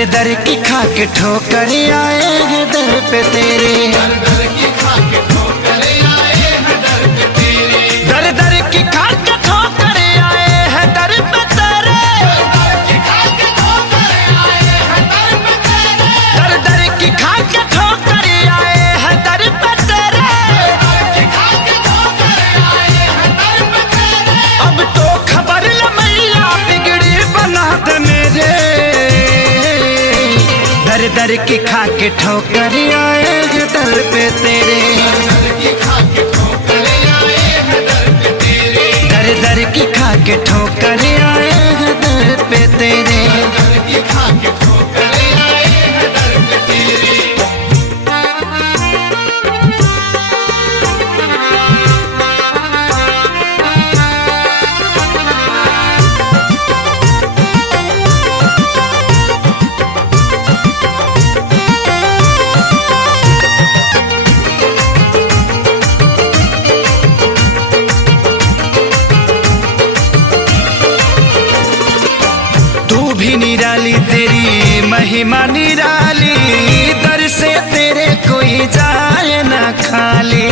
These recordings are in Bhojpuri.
दर दर की खा के ठोकर आए हैं दर पे तेरे। दर दर की खा के ठोकर आए हैं दर पे तेरे। दर दर की खा के ठोकर आए हैं दर पे तेरे। दर दर की खा के ठोकर आए हैं दर पे तेरे। दर दर की खा के ठोकर आए हैं दर पे तेरे। अब तो खबर ल मैया बिगड़ी बना दे मेरे। दर दर की खा के ठोकर आए हैं दर पे तेरे। दर की खा के ठोकर आए हैं दर पे तेरे। दर दर की खा के ठोकर आए हैं दर पे तेरे। दर की खा के ठोकर आए हैं दर पे तेरे। तू भी निराली तेरी महिमा निराली। दर से तेरे कोई जाए ना खाली।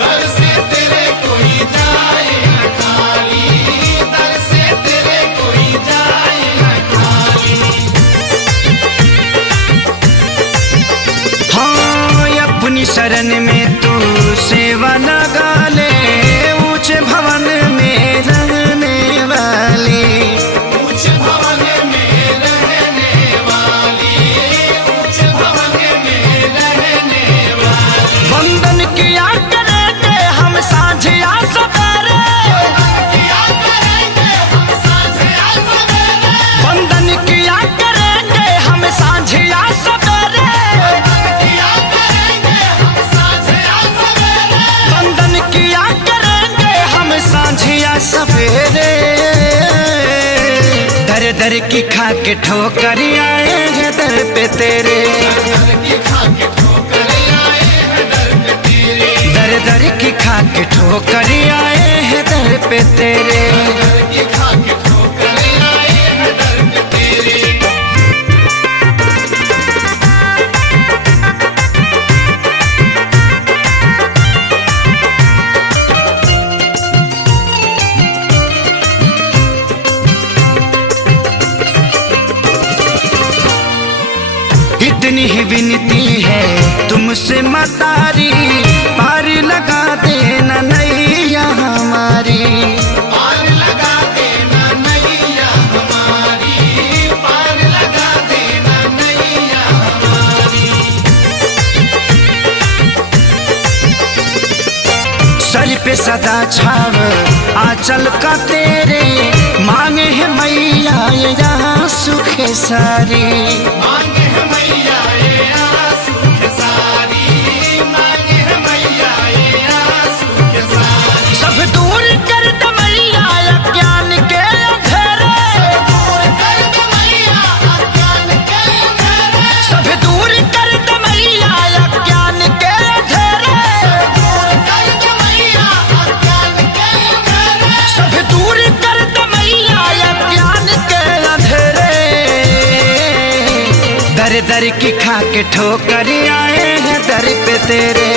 दर से तेरे कोई जाए न खाली। दर से तेरे कोई जाए न खाली। हाँ अपनी शरण में तू सेवा लगा ले। ऊंचे भवन में रहने वाली। ऊंच भवन में रहने वाली। ऊंच भवन में रहने वाली। वंदन किया करेंगे हम सांझ या सवेरे। किया करेंगे हम साँझ या सवेरे। वंदन किया करेंगे हम सांझ या सवेरे। किया करेंगे हम साँझ या सवेरे। वंदन किया करेंगे हम सांझ या सवेरे। दर दर की खा के ठोकर आए हैं दर पे तेरे। दर की खा के ठोकर आए हैं दर पे तेरे। दर दर की खा के ठोकर आए हैं दर पे तेरे। दर की खा के ठोकर आए हैं दर पे तेरे। इतनी ही विनती है तुमसे मतारी। पार लगा देना नैया हमारी। पार लगा देना नैया हमारी। पार लगा देना नैया हमारी। सर पे सदा छाव आंचल का तेरे। मांगे है मैया ये यहाँ सुख सारी। मांगे है मैया ये आंसू के सारी। मांगे है मैया ये आंसू के सारी। सब दूर कर दे मैया अज्ञान के अंधेरे। दूर कर दे मैया अज्ञान के अंधेरे। सब दूर कर दे मैया अज्ञान के अंधेरे। दूर कर दे मैया अज्ञान के अंधेरे। सब दूर कर दे मैया अज्ञान के अंधेरे। दर दर की खा के ठोकर आए हैं दर पे तेरे।